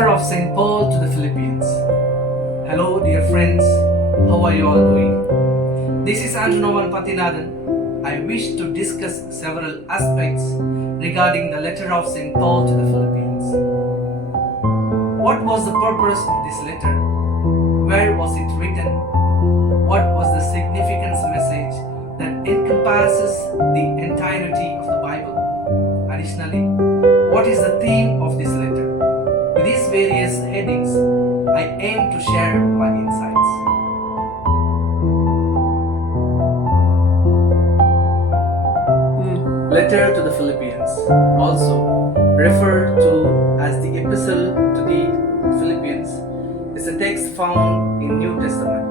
letter of St. Paul to the Philippians. Hello, dear friends. How are you all doing? This is Andrew Patinadan. I wish to discuss several aspects regarding the letter of St. Paul to the Philippians. What was the purpose of this letter? Where was it written? What was the significance message that encompasses the entirety of the Bible? Additionally, what is the theme of this letter? With these various headings, I aim to share my insights. Letter to the Philippians, also referred to as the Epistle to the Philippians, is a text found in New Testament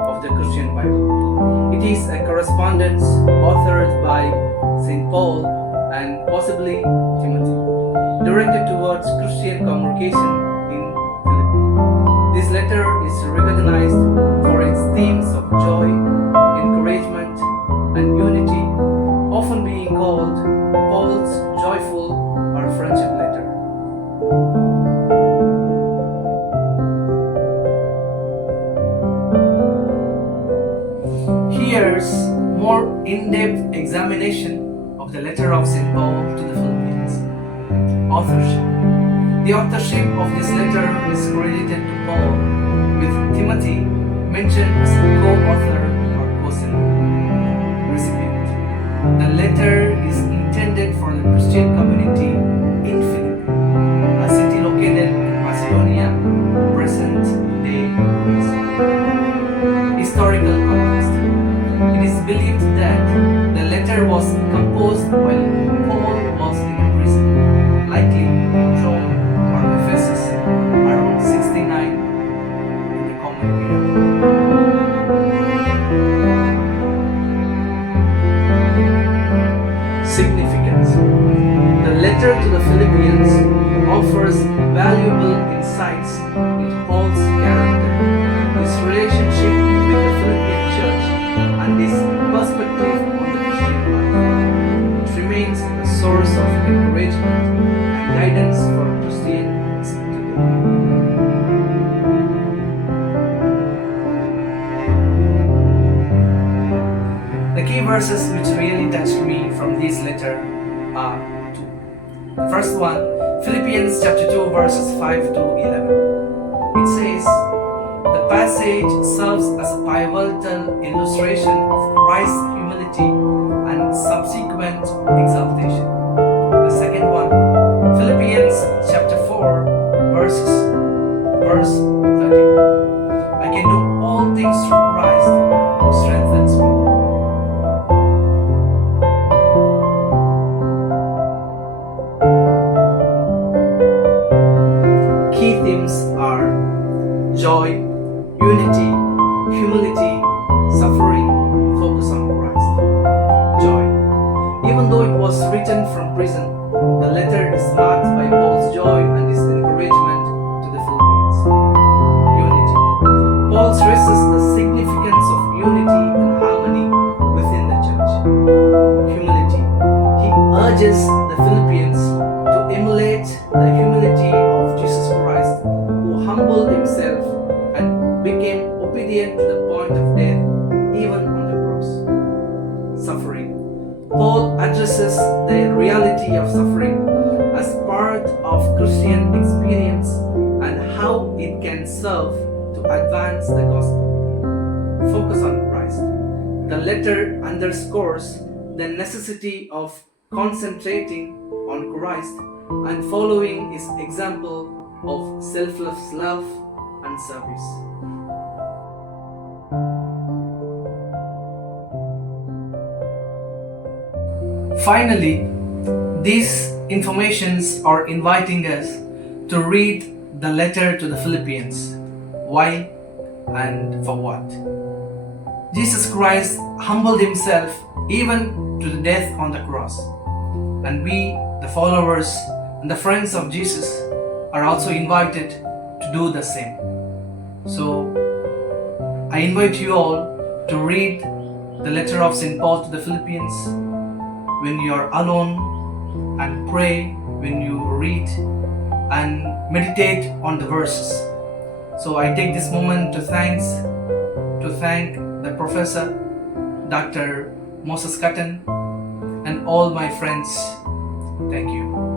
of the Christian Bible. It is a correspondence authored by St. Paul and possibly Timothy, directed towards Christian congregation in Philippi. This letter is recognized for its themes of joy, encouragement, and unity, often being called Paul's joyful or friendship letter. Here's more in-depth examination of the letter of St. Paul to the Philippians. Authorship. The authorship of this letter is credited to Paul, with Timothy mentioned as a co-author or co-sender. Recipient. The letter is intended for the Christian community in Philippi, a city located in Macedonia, present-day Greece. Historical context. It is believed that the letter was composed while Paul was in prison, likely in Rome or Ephesus, around 69 in the Common Era. Significance. The letter to the Philippians offers valuable insights into Paul's character, his relationship with the Philippian church, and his perspective on the Christian life. It remains a source of encouragement and guidance for Christians today. The key verses which really touched me from this letter are two. The first one, Philippians chapter 2 verses 5 to 11. It says, the passage serves as a pivotal illustration of Christ's humility and subsequent exaltation. The second one, Philippians chapter 4 verse 30. I can do all things through Christ who strengthens me. Key themes are joy, unity, humility, suffering, focus on Christ. Joy. Even though it was written from prison, the letter is marked by Paul's joy and his encouragement to the Philippians. Unity. Paul stresses the significance of unity and harmony within the church. Humility. He urges the Philippians to emulate the humility of Jesus Christ, who humbled himself and became obedient to the point of death, even on the cross. Suffering. Paul addresses the reality of suffering as part of Christian experience and how it can serve to advance the gospel. Focus on Christ. The letter underscores the necessity of concentrating on Christ and following his example of selfless love and service. Finally, these informations are inviting us to read the letter to the Philippians. Why and for what? Jesus Christ humbled himself even to the death on the cross. And we, the followers and the friends of Jesus, are also invited to do the same. So, I invite you all to read the letter of St. Paul to the Philippians when you are alone, and pray when you read and meditate on the verses. So I take this moment to thank the professor, Dr. Moses Catan, and all my friends. Thank you.